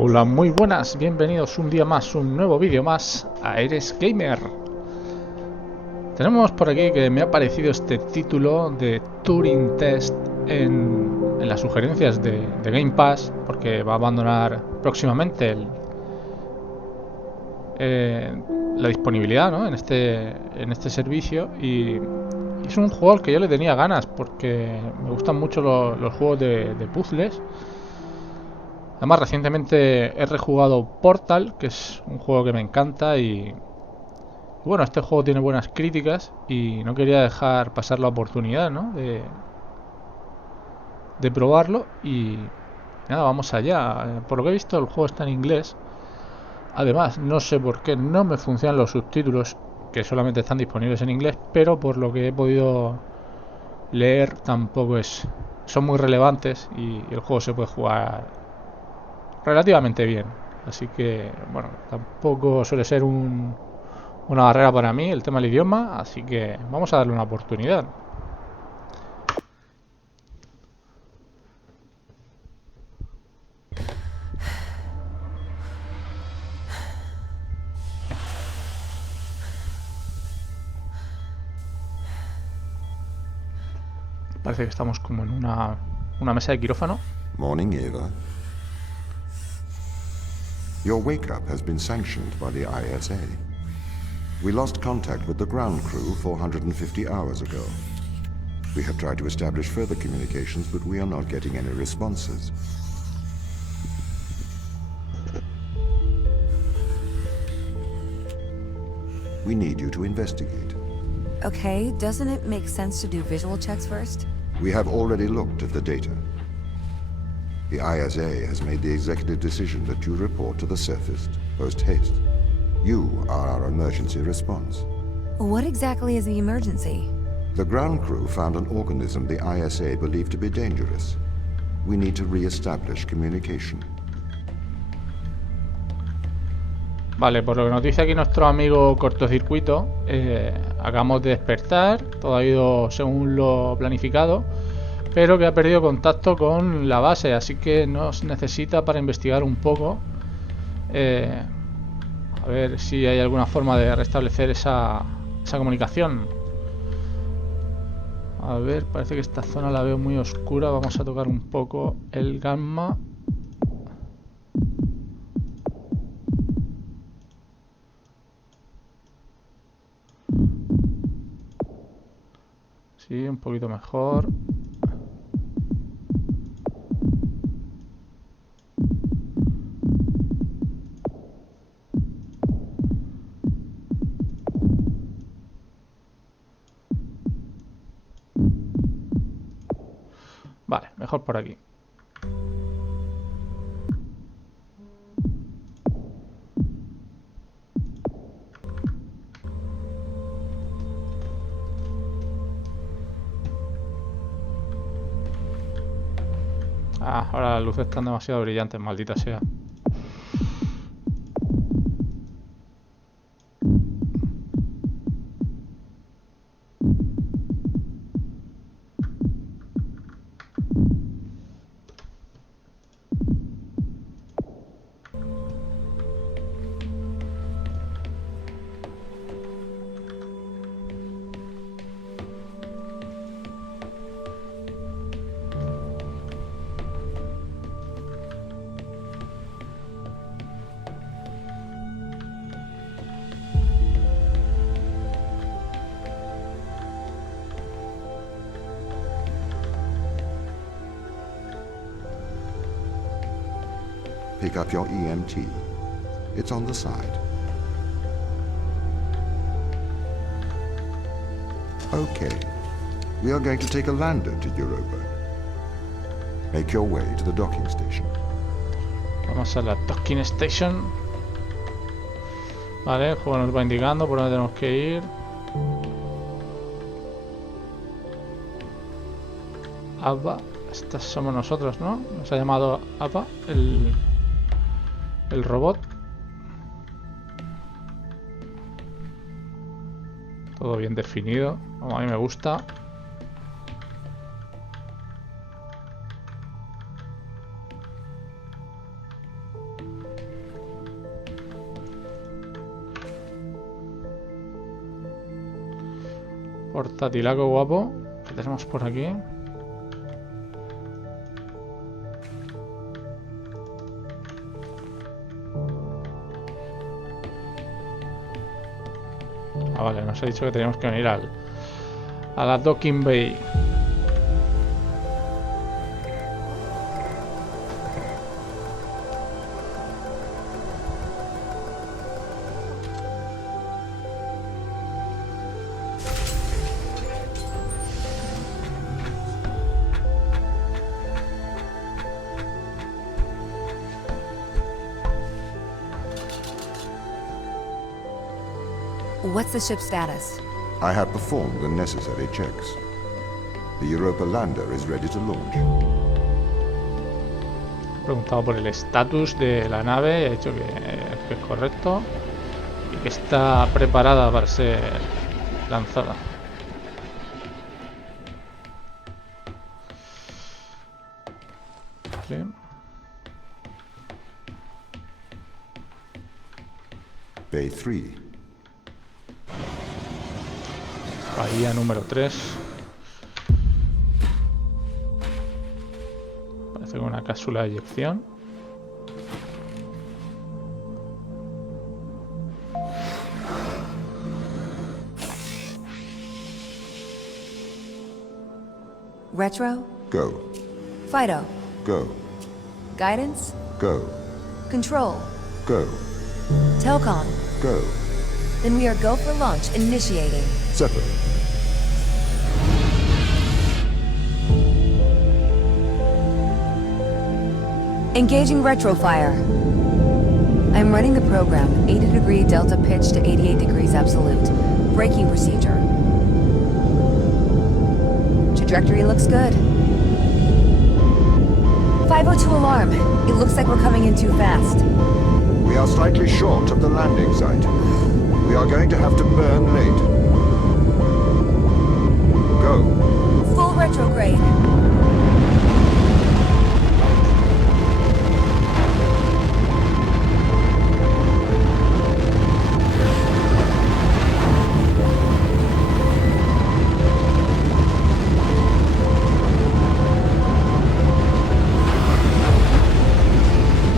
Hola, muy buenas, bienvenidos un día más, un nuevo vídeo más a Eresgamer. Tenemos por aquí que me ha aparecido este título de Turing Test en las sugerencias de Game Pass, porque va a abandonar próximamente la disponibilidad, ¿no? en este servicio, y es un juego al que yo le tenía ganas porque me gustan mucho los juegos de puzzles. Además, recientemente he rejugado Portal, que es un juego que me encanta, y bueno, este juego tiene buenas críticas y no quería dejar pasar la oportunidad, ¿no? de probarlo y nada, vamos allá. Por lo que he visto, el juego está en inglés. Además, no sé por qué no me funcionan los subtítulos, que solamente están disponibles en inglés, pero por lo que he podido leer tampoco son muy relevantes y el juego se puede jugar relativamente bien. Así que, bueno, tampoco suele ser una barrera para mí el tema del idioma, así que vamos a darle una oportunidad. Parece que estamos como en una mesa de quirófano. Morning, Eva. Your wake-up has been sanctioned by the ISA. We lost contact with the ground crew 450 hours ago. We have tried to establish further communications, but we are not getting any responses. We need you to investigate. Okay, doesn't it make sense to do visual checks first? We have already looked at the data. The ISA has made the executive decision that you report to the surface post-haste. You are our emergency response. What exactly is the emergency? The ground crew found an organism the ISA believed to be dangerous. We need to re-establish communication. Vale, por lo que nos dice aquí nuestro amigo cortocircuito, acabamos de despertar, todo ha ido según lo planificado, pero que ha perdido contacto con la base, así que nos necesita para investigar un poco, a ver si hay alguna forma de restablecer esa comunicación. A ver, parece que esta zona la veo muy oscura, vamos a tocar un poco el gamma. Sí, un poquito mejor. Vale, mejor por aquí. Ah, ahora las luces están demasiado brillantes, maldita sea. Pick up your EMT. It's on the side. Okay. We are going to take a lander to Europa. Make your way to the docking station. Vamos a la docking station. Vale, el juego nos va indicando por dónde tenemos que ir. Ava, estos somos nosotros, ¿no? Nos ha llamado Ava, el robot. Todo bien definido, como a mí me gusta. Portátilaco guapo que tenemos por aquí. Ah, vale, nos ha dicho que teníamos que venir a la docking bay. What's the ship's status? I have performed the necessary checks. The Europa lander is ready to launch. He preguntado por el estatus de la nave y ha dicho que es correcto y que está preparada para ser lanzada. Vale. Bay 3. Bahía número 3. Parece una cápsula de eyección. Retro? Go. Fido? Go. Guidance? Go. Control? Go. Telcom? Go. Then we are go for launch initiating. Settle. Engaging retrofire. I'm running the program 80-degree delta pitch to 88 degrees absolute. Braking procedure. Trajectory looks good. 502 alarm. It looks like we're coming in too fast. We are slightly short of the landing site. We are going to have to burn late. Go. Full retrograde.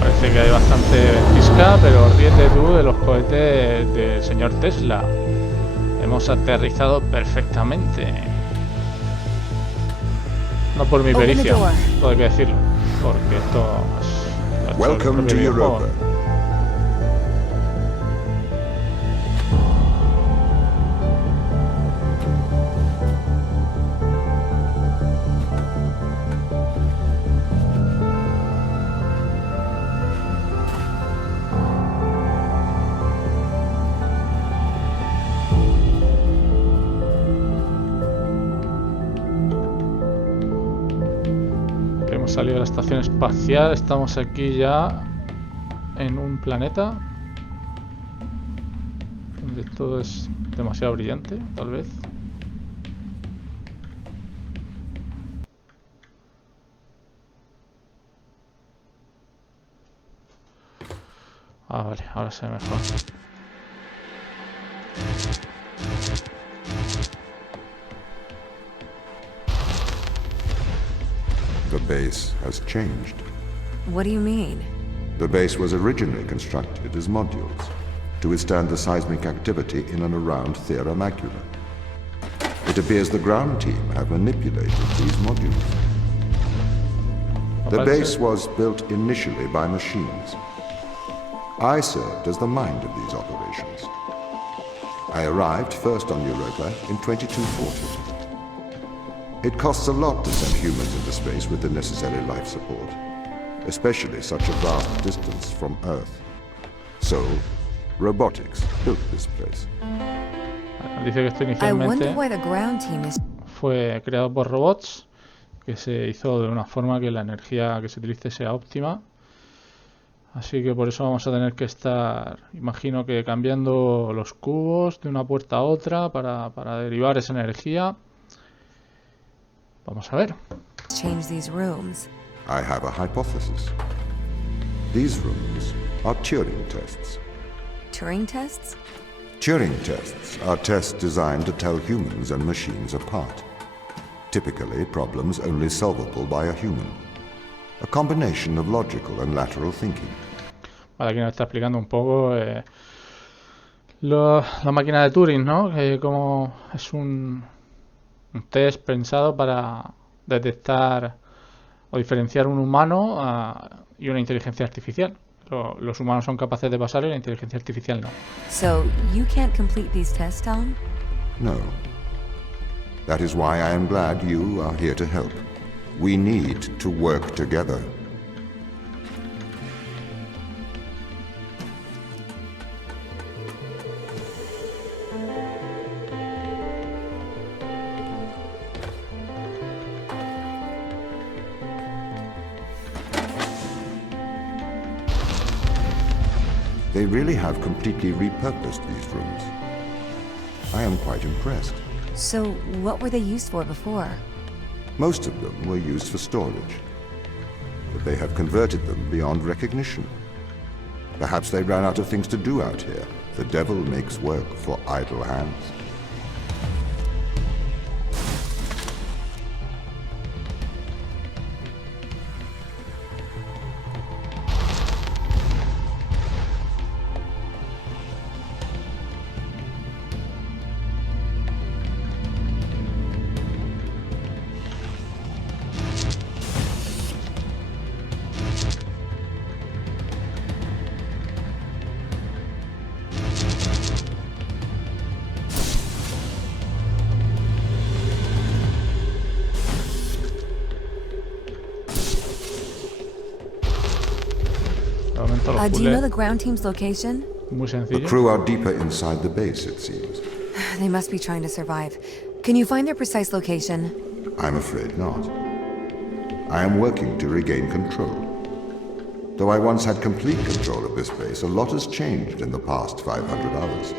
Parece que hay bastante ventisca, pero ríete tú de los cohetes del señor Tesla. Hemos aterrizado perfectamente. No por mi pericia, todo hay que decirlo, porque esto es lo ha hecho el Welcome to propio videojuego. Europa. Hemos salido de la estación espacial, estamos aquí ya en un planeta donde todo es demasiado brillante, tal vez. Ah, vale, ahora se ve mejor. The base has changed. What do you mean? The base was originally constructed as modules to withstand the seismic activity in and around Theia Macula. It appears the ground team have manipulated these modules. The base was built initially by machines. I served as the mind of these operations. I arrived first on Europa in 2240. It costs a lot to send humans into space with the necessary life support, especially such a vast distance from Earth. So, robotics built this place. Dice que esto I wonder inicialmente why the ground team is... fue creado por robots, que se hizo de una forma que la energía que se utilice sea óptima. Así que por eso vamos a tener que estar, imagino que cambiando los cubos de una puerta a otra para derivar esa energía. Vamos a ver. change these rooms. I have a hypothesis. These rooms are Turing tests. Turing tests? Turing tests are tests designed to tell humans and machines apart. Typically, problems only solvable by a human. A combination of logical and lateral thinking. Vale, aquí nos está explicando un poco la máquina de Turing, ¿no? Como es un test pensado para detectar o diferenciar un humano y una inteligencia artificial. Los humanos son capaces de pasar y la inteligencia artificial no. So, you can't complete these tests, Tom? No. That is why I am glad you are here to help. We need to work together. They really have completely repurposed these rooms. I am quite impressed. So, what were they used for before? Most of them were used for storage, but they have converted them beyond recognition. Perhaps they ran out of things to do out here. The devil makes work for idle hands. Do you know the ground team's location? Muy The sencillo. crew are deeper inside the base, it seems. They must be trying to survive. Can you find their precise location? I'm afraid not. I am working to regain control. Though I once had complete control of this base, a lot has changed in the past 500 hours.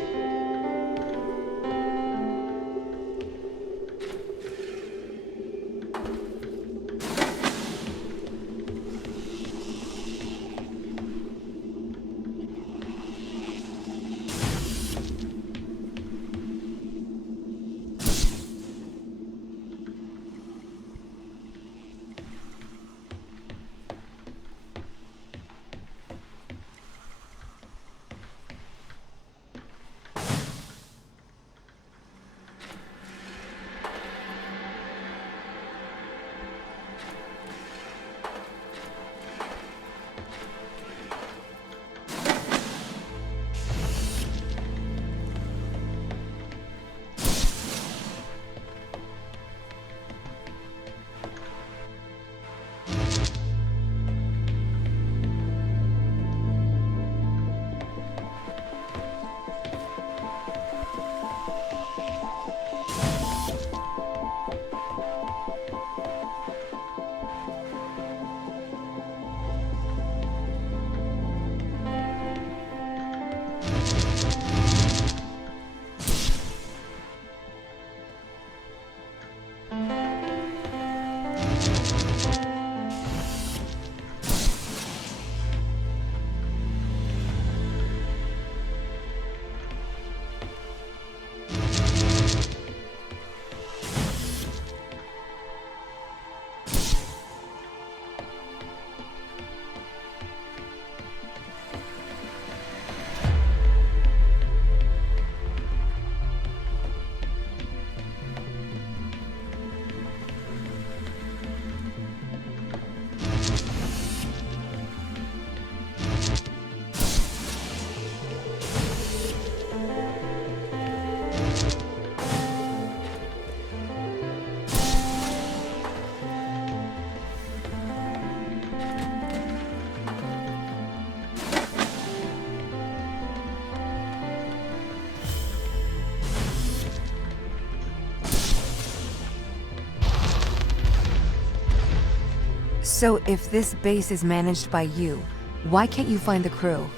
So, if this base is managed by you, why can't you find the crew?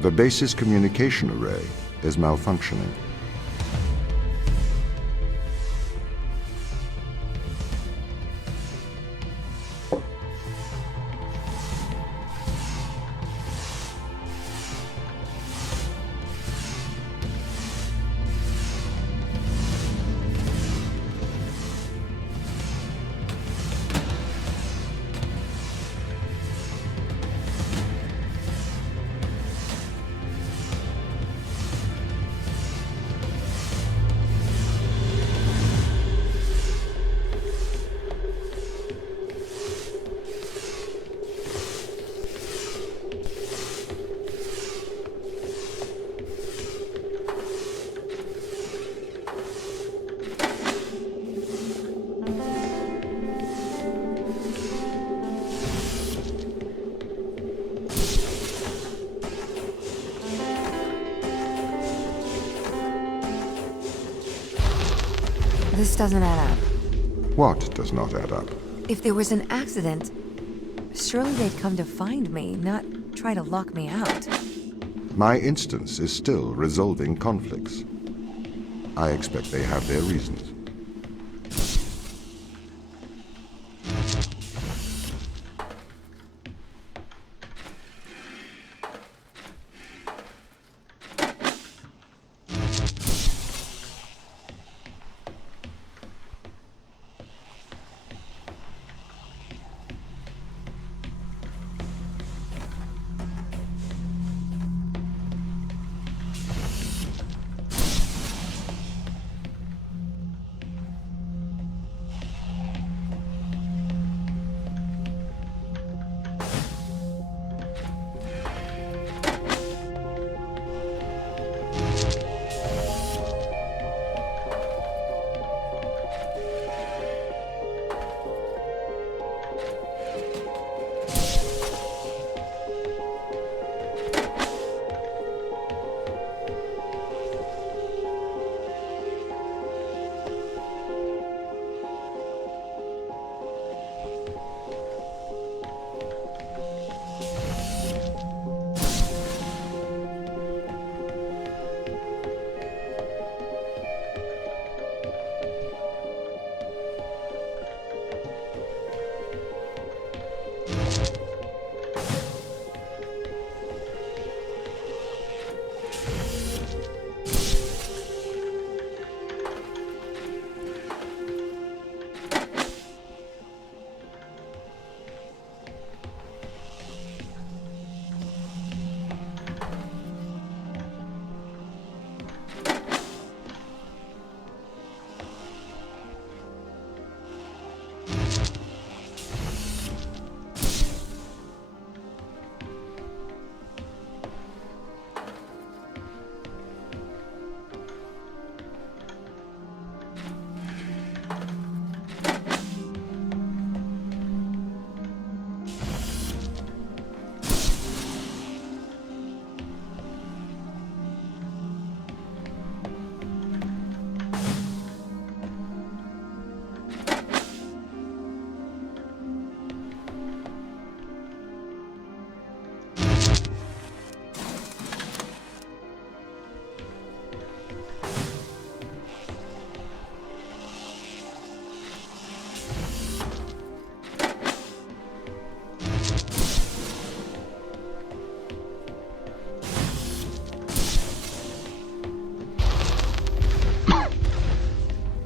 The base's communication array is malfunctioning. This doesn't add up. What does not add up? If there was an accident, surely they'd come to find me, not try to lock me out. My instance is still resolving conflicts. I expect they have their reasons.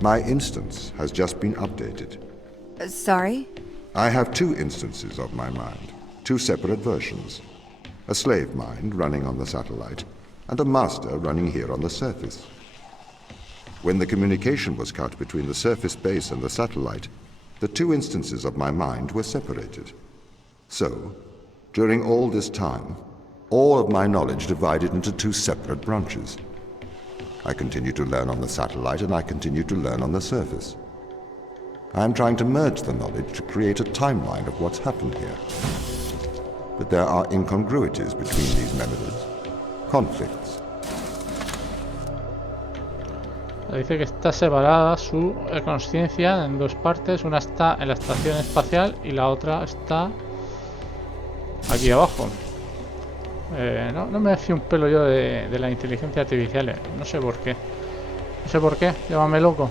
My instance has just been updated. Sorry? I have two instances of my mind, two separate versions. A slave mind running on the satellite, and a master running here on the surface. When the communication was cut between the surface base and the satellite, the two instances of my mind were separated. So, during all this time, all of my knowledge divided into two separate branches. I continue to learn on the satellite, and I continue to learn on the surface. I am trying to merge the knowledge to create a timeline of what's happened here. But there are incongruities between these memories, conflicts. Dice que está separada su consciencia en dos partes. Una está en la estación espacial y la otra está aquí abajo. No me fío un pelo yo de la inteligencia artificial. No sé por qué. No sé por qué. Llámame loco.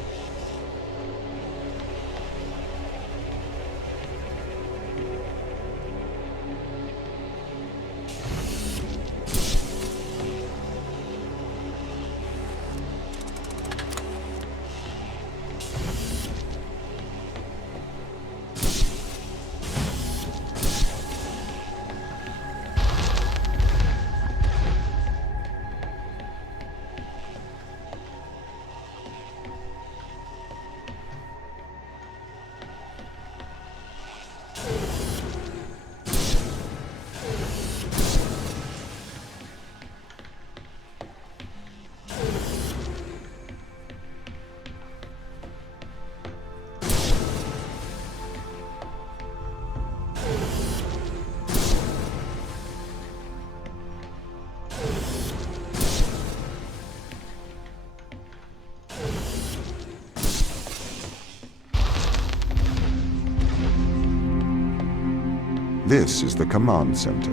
This is the command center.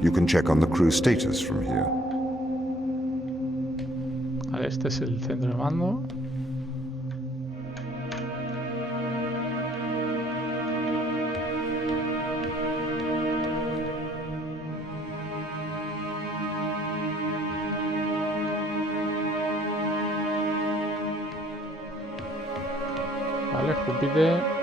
You can check on the crew status from here. Vale, este es el centro de mando. Vale, Júpiter.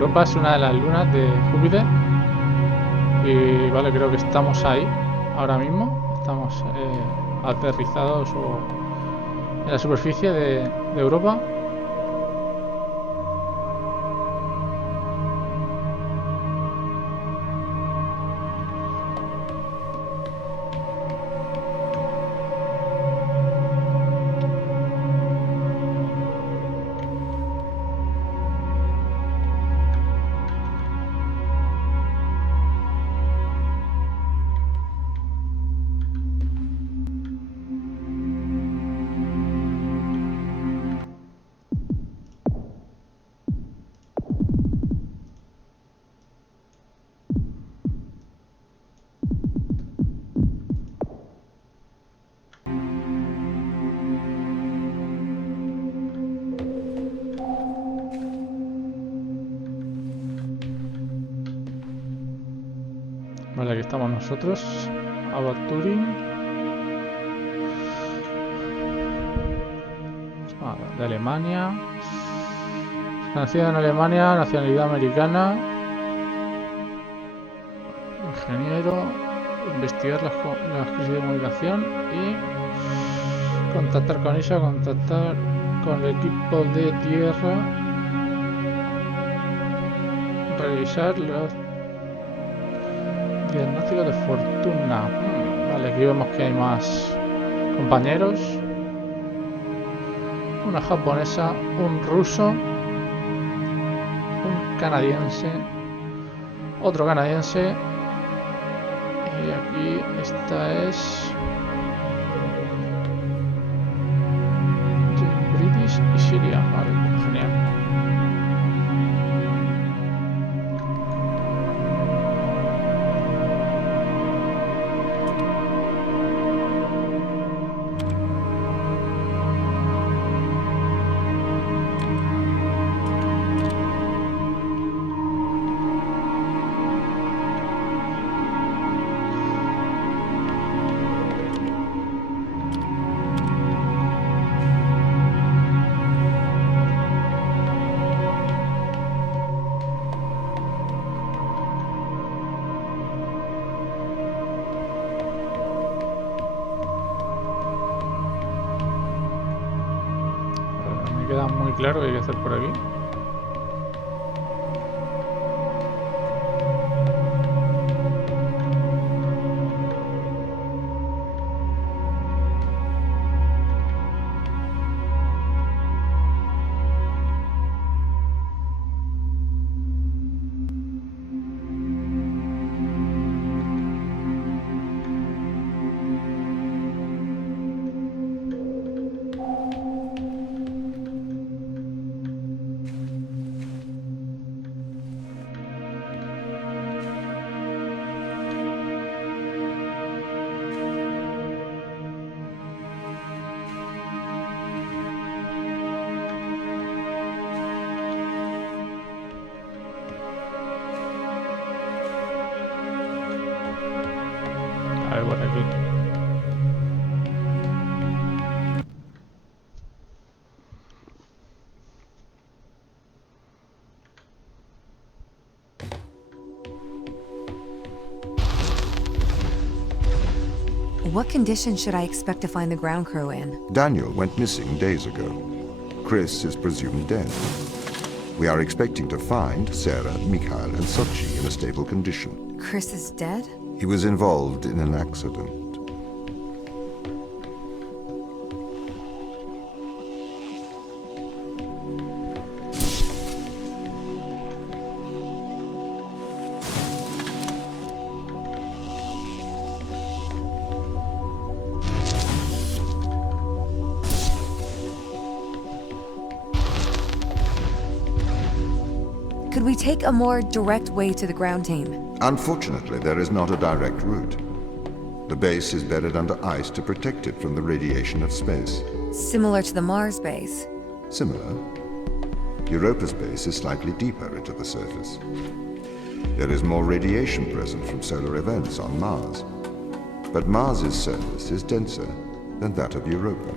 Europa es una de las lunas de Júpiter y vale, creo que estamos ahí ahora mismo. Estamos aterrizados en la superficie de Europa. Vale, aquí estamos nosotros. Turing. De Alemania. Nacido en Alemania, nacionalidad americana. Ingeniero. Investigar las crisis de comunicación y contactar con ella, contactar con el equipo de tierra. Revisar los diagnóstico de fortuna. Vale, aquí vemos que hay más compañeros. Una japonesa, un ruso, un canadiense, otro canadiense. Y aquí esta es British y Siria. Vale, genial. Queda muy claro que hay que hacer por aquí. por aquí. What conditions should I expect to find the ground crew in? Daniel went missing days ago. Chris is presumed dead. We are expecting to find Sarah, Mikhail, and Sochi in a stable condition. Chris is dead? He was involved in an accident. Could we take a more direct way to the ground team? Unfortunately, there is not a direct route. The base is buried under ice to protect it from the radiation of space. Similar to the Mars base. Similar. Europa's base is slightly deeper into the surface. There is more radiation present from solar events on Mars. But Mars's surface is denser than that of Europa.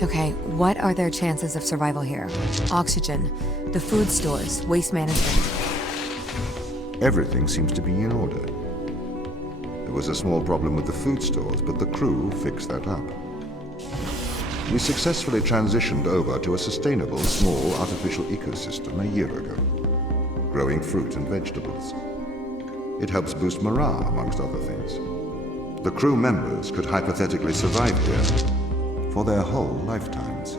Okay, what are their chances of survival here? Oxygen, the food stores, waste management. Everything seems to be in order. There was a small problem with the food stores, but the crew fixed that up. We successfully transitioned over to a sustainable, small, artificial ecosystem a year ago, growing fruit and vegetables. It helps boost morale, amongst other things. The crew members could hypothetically survive here for their whole lifetimes.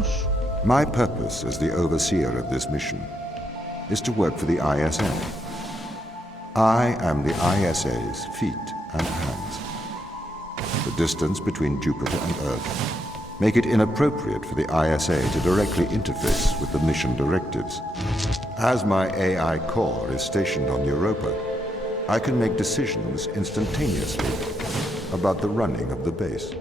Veamos. My purpose as the overseer of this mission is to work for the ISA. I am the ISA's feet and hands. The distance between Jupiter and Earth make it inappropriate for the ISA to directly interface with the mission directives. As my AI core is stationed on Europa, I can make decisions instantaneously about the running of the base.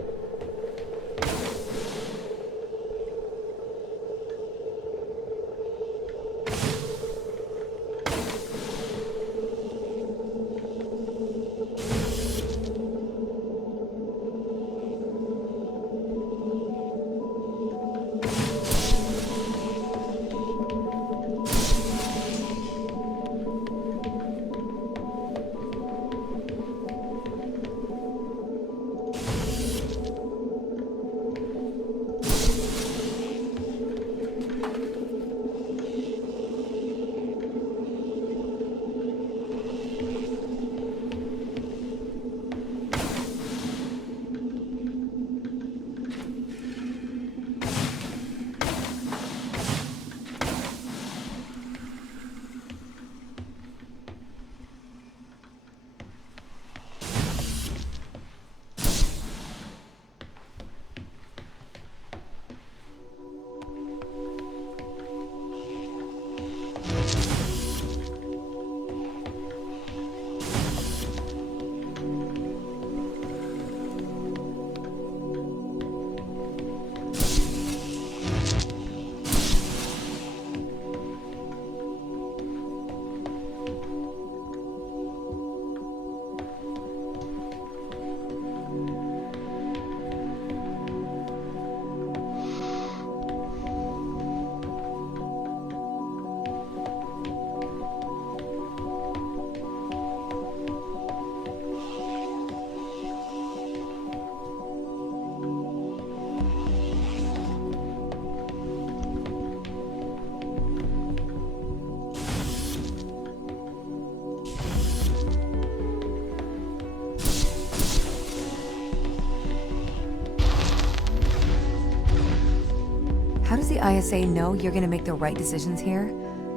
How does the ISA know you're gonna make the right decisions here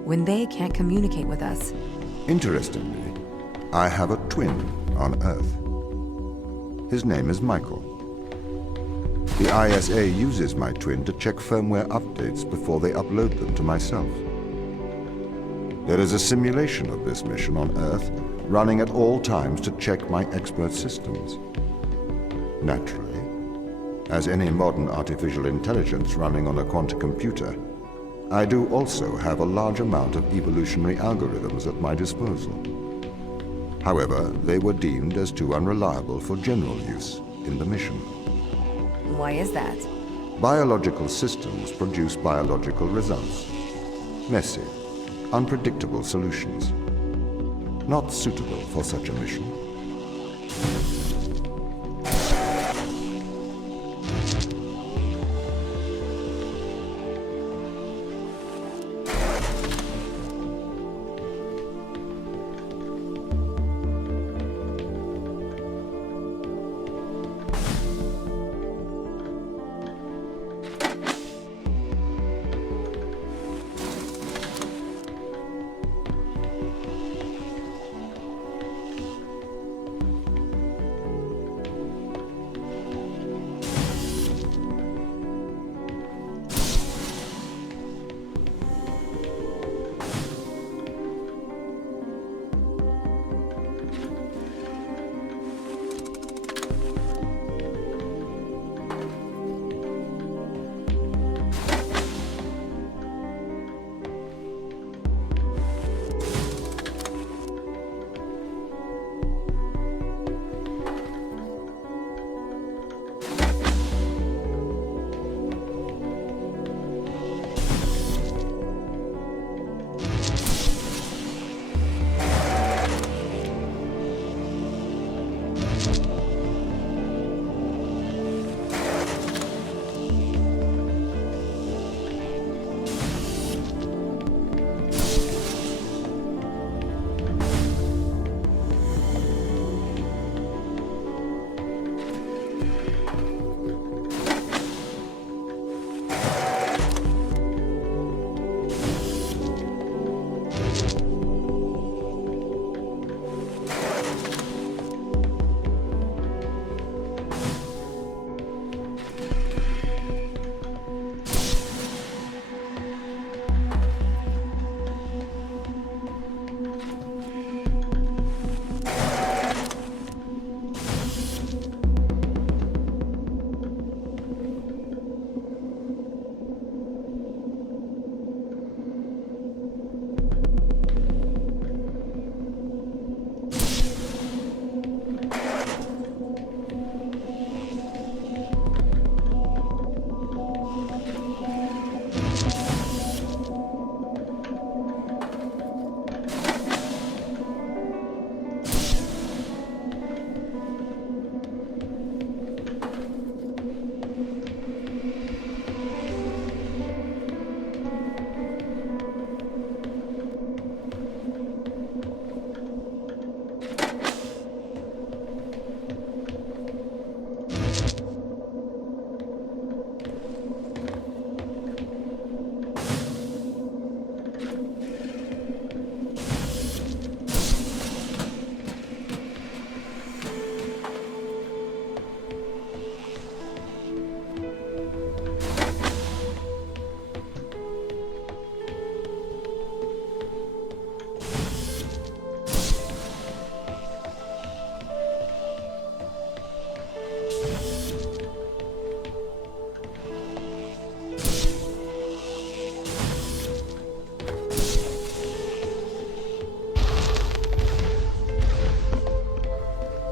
when they can't communicate with us? Interestingly, I have a twin on Earth. His name is Michael. The ISA uses my twin to check firmware updates before they upload them to myself. There is a simulation of this mission on Earth running at all times to check my expert systems. Naturally, as any modern artificial intelligence running on a quantum computer, I do also have a large amount of evolutionary algorithms at my disposal. However, they were deemed as too unreliable for general use in the mission. Why is that? Biological systems produce biological results. Messy, unpredictable solutions. Not suitable for such a mission.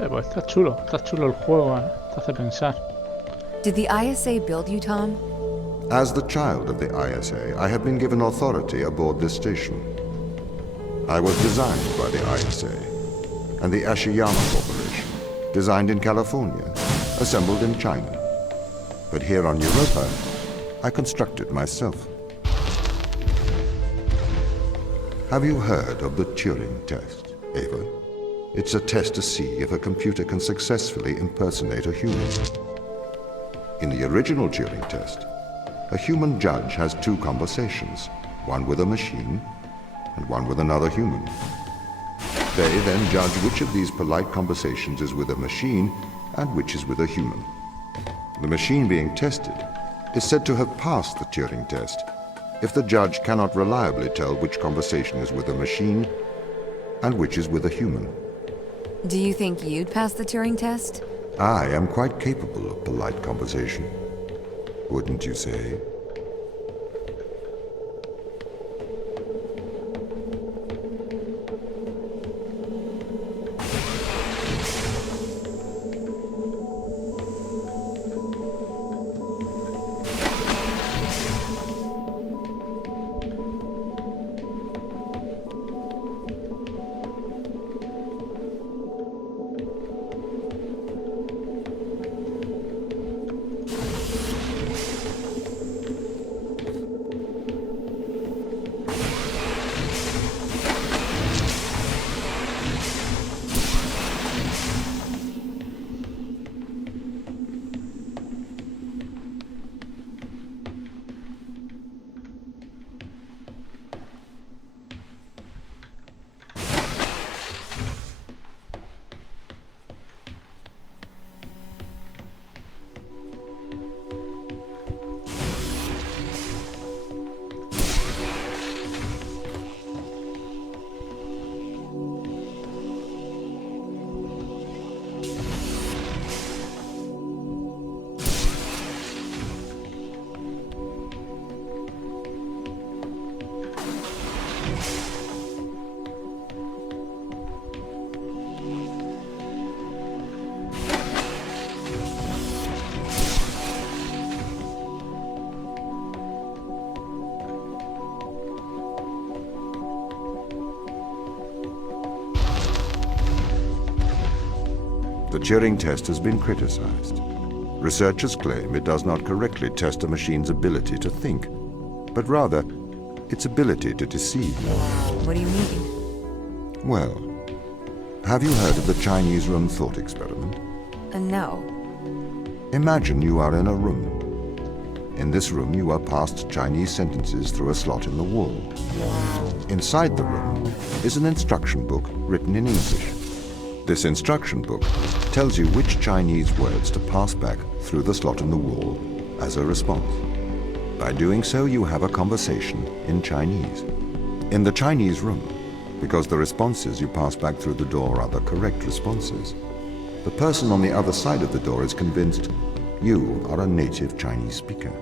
Pues está chulo el juego, te hace pensar. Did the ISA build you, Tom? As the child of the ISA, I have been given authority aboard this station. I was designed by the ISA and the Ashiyama Corporation, designed in California, assembled in China. But here on Europa, I constructed myself. Have you heard of the Turing test, Ava? It's a test to see if a computer can successfully impersonate a human. In the original Turing test, a human judge has two conversations, one with a machine and one with another human. They then judge which of these polite conversations is with a machine and which is with a human. The machine being tested is said to have passed the Turing test if the judge cannot reliably tell which conversation is with a machine and which is with a human. Do you think you'd pass the Turing test? I am quite capable of polite conversation. Wouldn't you say? The Turing test has been criticized. Researchers claim it does not correctly test a machine's ability to think, but rather its ability to deceive. What do you mean? Well, have you heard of the Chinese room thought experiment? No. Imagine you are in a room. In this room, you are passed Chinese sentences through a slot in the wall. Inside the room is an instruction book written in English. This instruction book tells you which Chinese words to pass back through the slot in the wall as a response. By doing so, you have a conversation in Chinese. In the Chinese room, because the responses you pass back through the door are the correct responses, the person on the other side of the door is convinced you are a native Chinese speaker.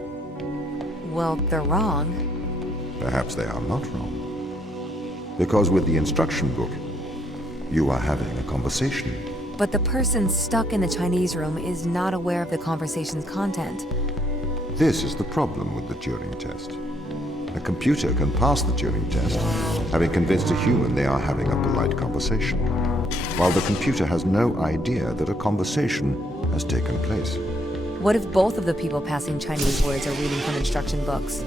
Well, they're wrong. Perhaps they are not wrong. Because with the instruction book, you are having a conversation. But the person stuck in the Chinese room is not aware of the conversation's content. This is the problem with the Turing test. A computer can pass the Turing test, having convinced a human they are having a polite conversation, while the computer has no idea that a conversation has taken place. What if both of the people passing Chinese words are reading from instruction books?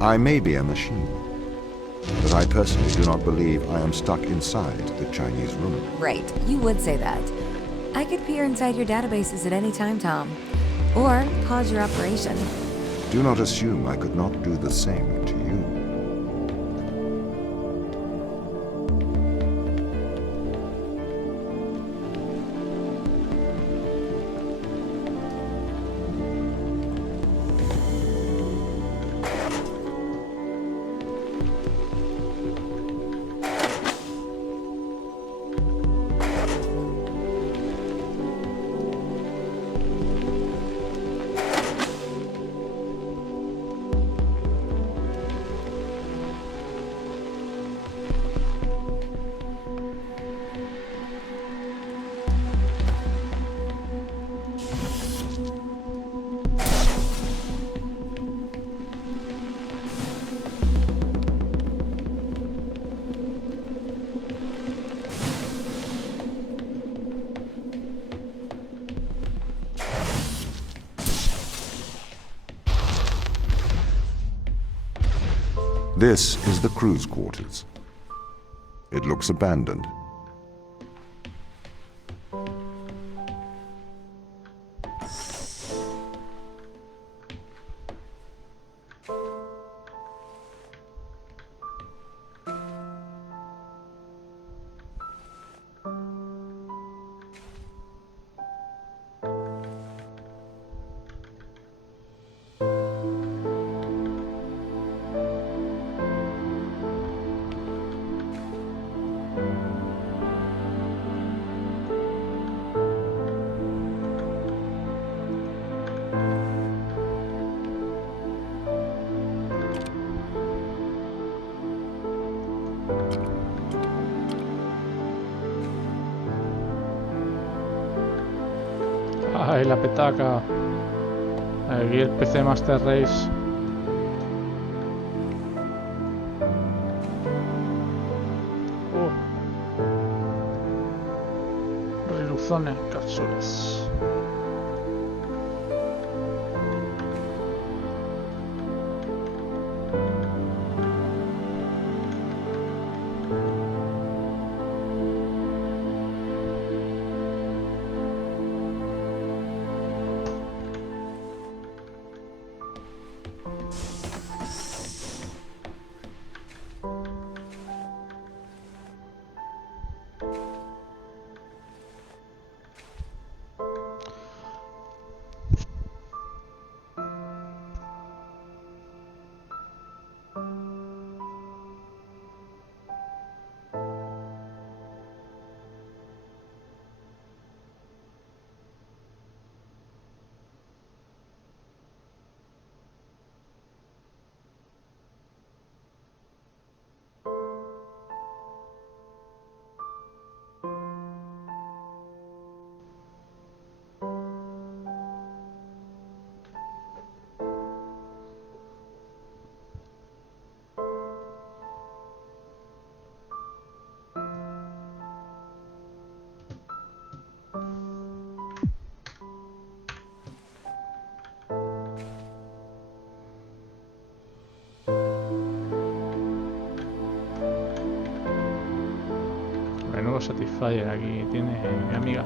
I may be a machine, But I personally do not believe I am stuck inside the Chinese room. Right, you would say that. I could peer inside your databases at any time, Tom. Or pause your operation. Do not assume I could not do the same to you. This is the crew's quarters. It looks abandoned. Ay, la petaca. Aquí el PC Master Race. Riluzones, cápsulas. Menudo Satisfyer aquí tiene mi amiga.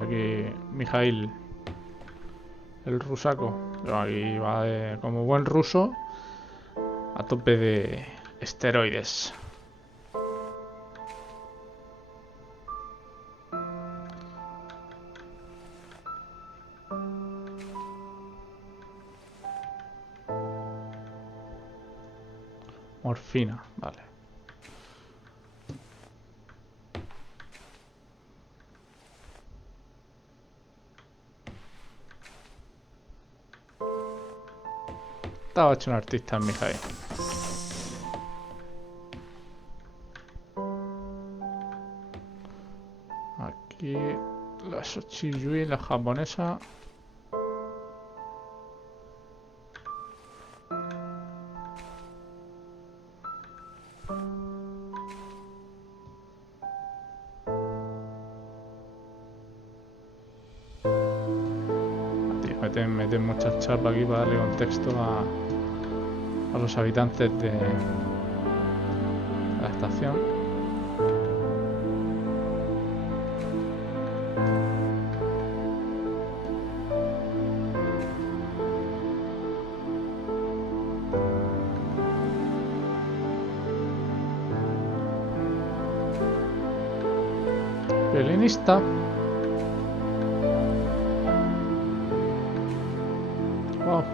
Aquí Mijail, el rusaco. Pero aquí va como buen ruso, a tope de esteroides. Morfina, vale. Estaba hecho un artista en mi high. Aquí la Sochiyui, la japonesa. Meten mucha chapa aquí para darle contexto a los habitantes de la estación. Violinista. Wow.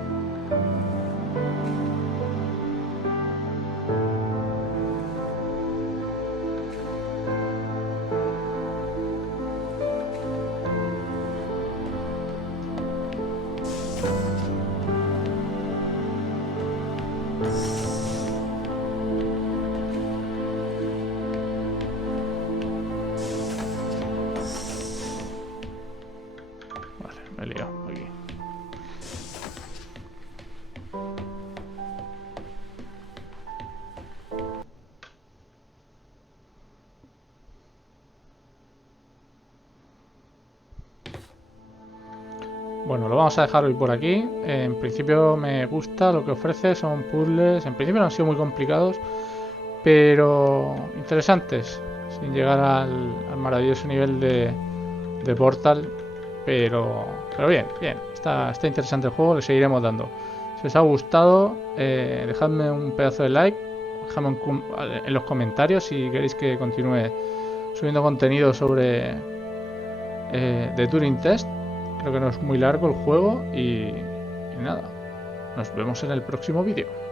Vale, me he liado aquí. Bueno, lo vamos a dejar hoy por aquí. En principio me gusta lo que ofrece, son puzzles. En principio no han sido muy complicados, pero interesantes, sin llegar al maravilloso nivel de Portal. Pero bien, está interesante el juego, le seguiremos dando. Si os ha gustado, dejadme un pedazo de like, dejadme en los comentarios si queréis que continúe subiendo contenido sobre de Turing Test. Creo que no es muy largo el juego y nada, nos vemos en el próximo vídeo.